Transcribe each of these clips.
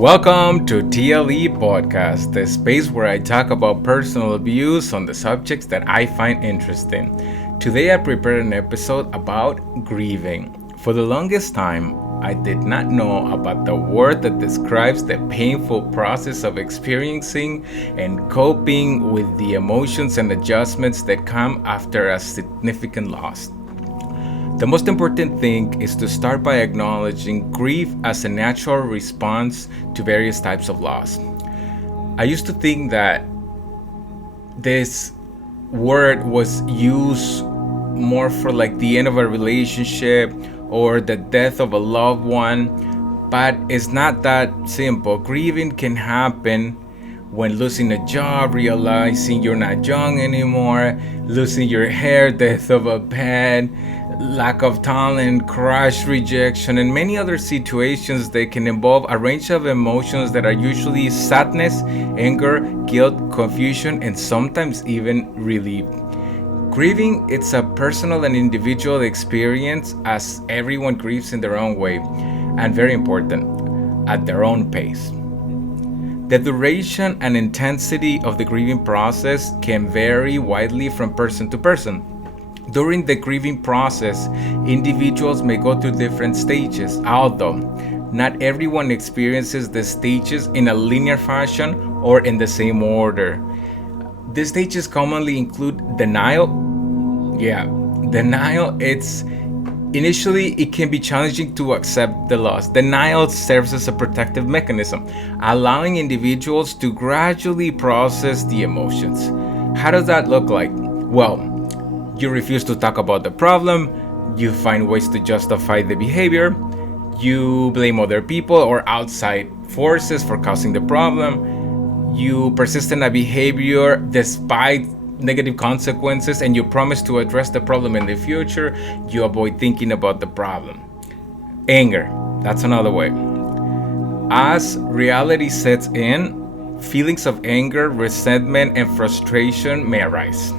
Welcome to TLE Podcast, the space where I talk about personal views on the subjects that I find interesting. Today I prepared an episode about grieving. For the longest time, I did not know about the word that describes the painful process of experiencing and coping with the emotions and adjustments that come after a significant loss. The most important thing is to start by acknowledging grief as a natural response to various types of loss. I used to think that this word was used more for like the end of a relationship or the death of a loved one, but it's not that simple. Grieving can happen when losing a job, realizing you're not young anymore, losing your hair, death of a pet, lack of talent, crush, rejection, and many other situations that can involve a range of emotions that are usually sadness, anger, guilt, confusion, and sometimes even relief. Grieving, it's a personal and individual experience as everyone grieves in their own way, and very important, at their own pace. The duration and intensity of the grieving process can vary widely from person to person. During the grieving process, individuals may go through different stages, although not everyone experiences the stages in a linear fashion or in the same order. The stages commonly include denial. Denial, initially it can be challenging to accept the loss. Denial serves as a protective mechanism, allowing individuals to gradually process the emotions. How does that look like? Well, you refuse to talk about the problem, you find ways to justify the behavior, you blame other people or outside forces for causing the problem, you persist in a behavior despite negative consequences, and you promise to address the problem in the future, you avoid thinking about the problem. Anger, that's another way. As reality sets in, feelings of anger, resentment, and frustration may arise.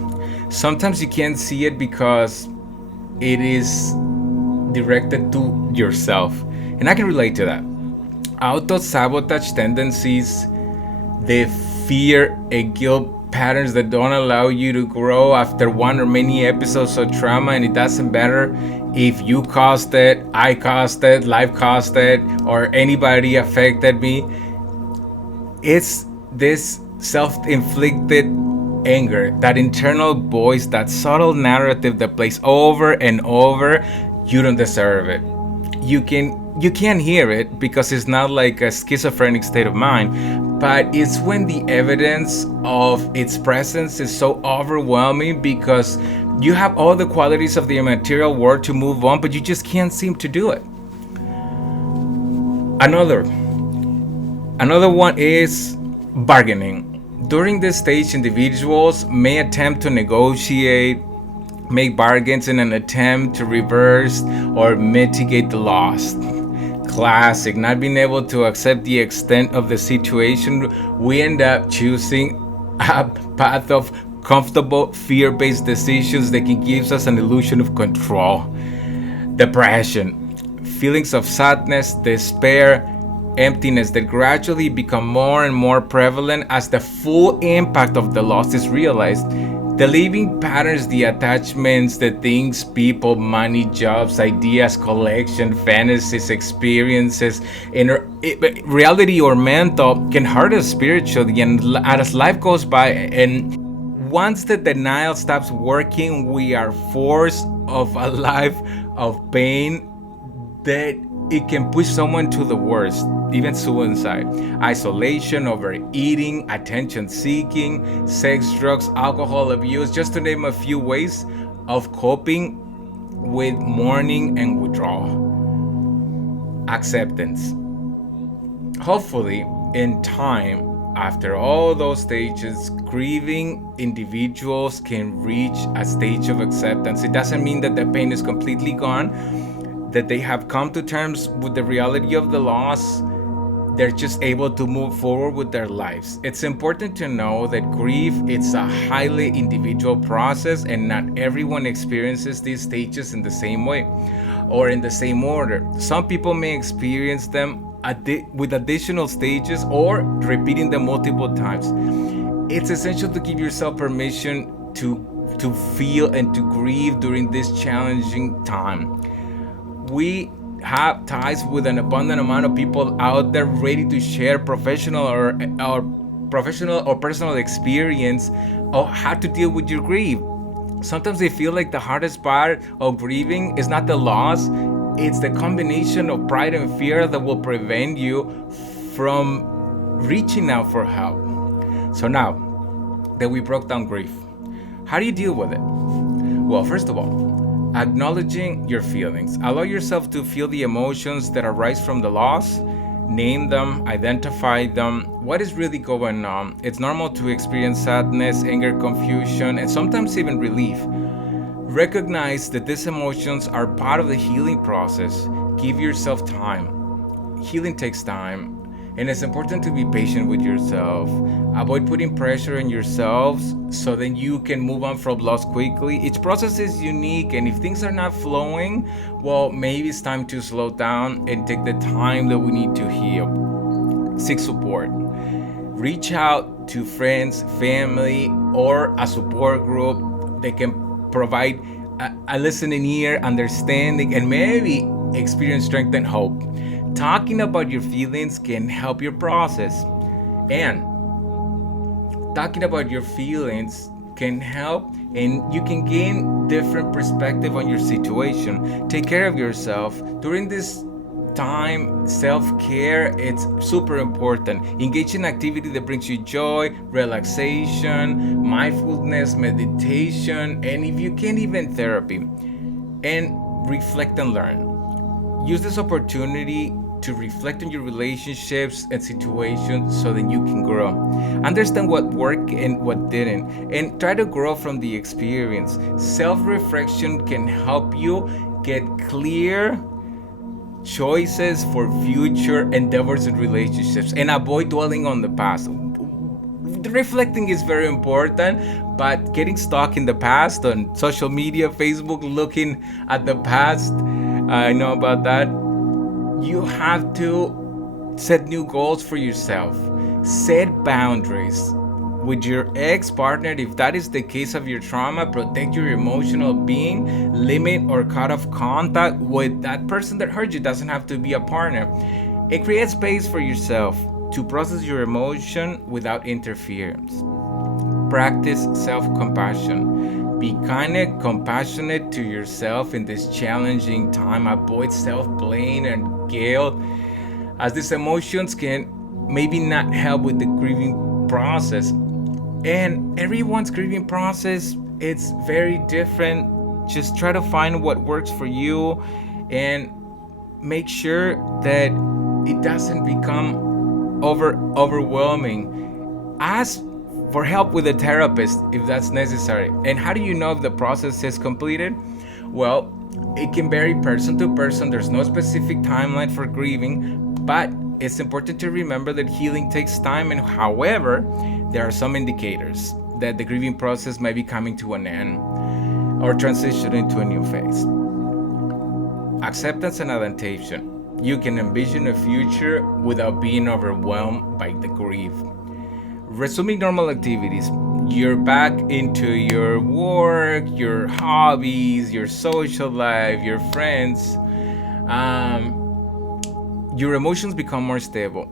Sometimes you can't see it because it is directed to yourself. And I can relate to that. Auto-sabotage tendencies, the fear and guilt patterns that don't allow you to grow after one or many episodes of trauma, and it doesn't matter if you caused it, I caused it, life caused it, or anybody affected me. It's this self-inflicted anger, that internal voice, that subtle narrative that plays over and over, you don't deserve it. You can't hear it because it's not like a schizophrenic state of mind, but it's when the evidence of its presence is so overwhelming because you have all the qualities of the material world to move on, but you just can't seem to do it. Another one is bargaining. During this stage, individuals may attempt to negotiate, make bargains in an attempt to reverse or mitigate the loss. Classic, not being able to accept the extent of the situation, we end up choosing a path of comfortable, fear-based decisions that can give us an illusion of control. Depression, feelings of sadness, despair, emptiness that gradually become more and more prevalent as the full impact of the loss is realized. The living patterns, the attachments, the things, people, money, jobs, ideas, collection, fantasies, experiences, in reality or mental can hurt us spiritually. And as life goes by, and once the denial stops working, we are forced of a life of pain that it can push someone to the worst, even suicide, isolation, overeating, attention seeking, sex, drugs, alcohol abuse, just to name a few ways of coping with mourning and withdrawal. Acceptance. Hopefully, in time, after all those stages, grieving individuals can reach a stage of acceptance. It doesn't mean that the pain is completely gone, that they have come to terms with the reality of the loss. They're just able to move forward with their lives. It's important to know that grief, it's a highly individual process, and not everyone experiences these stages in the same way or in the same order. Some people may experience them with additional stages or repeating them multiple times. It's essential to give yourself permission to feel and to grieve during this challenging time. We have ties with an abundant amount of people out there ready to share professional or personal experience of how to deal with your grief. Sometimes they feel like the hardest part of grieving is not the loss, it's the combination of pride and fear that will prevent you from reaching out for help. So now that we broke down grief, how do you deal with it? Well, first of all, acknowledging your feelings. Allow yourself to feel the emotions that arise from the loss. Name them, identify them. What is really going on? It's normal to experience sadness, anger, confusion, and sometimes even relief. Recognize that these emotions are part of the healing process. Give yourself time. Healing takes time, and it's important to be patient with yourself. Avoid putting pressure on yourselves so then you can move on from loss quickly. Each process is unique, and if things are not flowing, well, maybe it's time to slow down and take the time that we need to heal. Seek support. Reach out to friends, family, or a support group. They can provide a listening ear, understanding, and maybe experience strength and hope. Talking about your feelings can help your process, and talking about your feelings can help, and you can gain different perspective on your situation. Take care of yourself during this time. Self-care, it's super important. Engage in activity that brings you joy, relaxation, mindfulness, meditation, and if you can, even therapy. And reflect and learn. Use this opportunity to reflect on your relationships and situations so that you can grow. Understand what worked and what didn't, and try to grow from the experience. Self-reflection can help you get clear choices for future endeavors and relationships, and avoid dwelling on the past. Reflecting is very important, but getting stuck in the past on social media, Facebook, looking at the past, I know about that. You have to set new goals for yourself. Set boundaries with your ex-partner. If that is the case of your trauma, protect your emotional being. Limit or cut off contact with that person that hurt you. Doesn't have to be a partner. It creates space for yourself to process your emotion without interference. Practice self-compassion. Be kind and compassionate to yourself in this challenging time. Avoid self-blame and guilt, as these emotions can maybe not help with the grieving process. And everyone's grieving process, it's very different. Just try to find what works for you and make sure that it doesn't become overwhelming. Ask for help with a therapist if that's necessary. And how do you know if the process is completed? Well, it can vary person to person. There's no specific timeline for grieving, but it's important to remember that healing takes time, and however, there are some indicators that the grieving process may be coming to an end or transitioning to a new phase. Acceptance and adaptation. You can envision a future without being overwhelmed by the grief. Resuming normal activities. You're back into your work, your hobbies, your social life, your friends. Your emotions become more stable.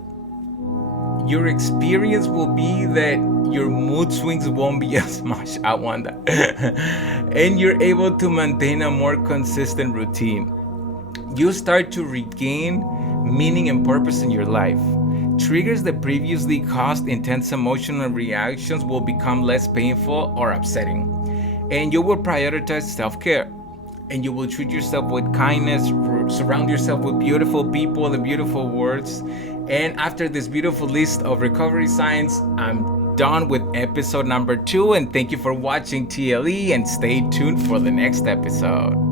Your experience will be that your mood swings won't be as much. I want that. And you're able to maintain a more consistent routine. You start to regain meaning and purpose in your life. Triggers that previously caused intense emotional reactions will become less painful or upsetting. And you will prioritize self-care. And you will treat yourself with kindness, surround yourself with beautiful people and beautiful words. And after this beautiful list of recovery signs, I'm done with episode number 2. And thank you for watching TLE, and stay tuned for the next episode.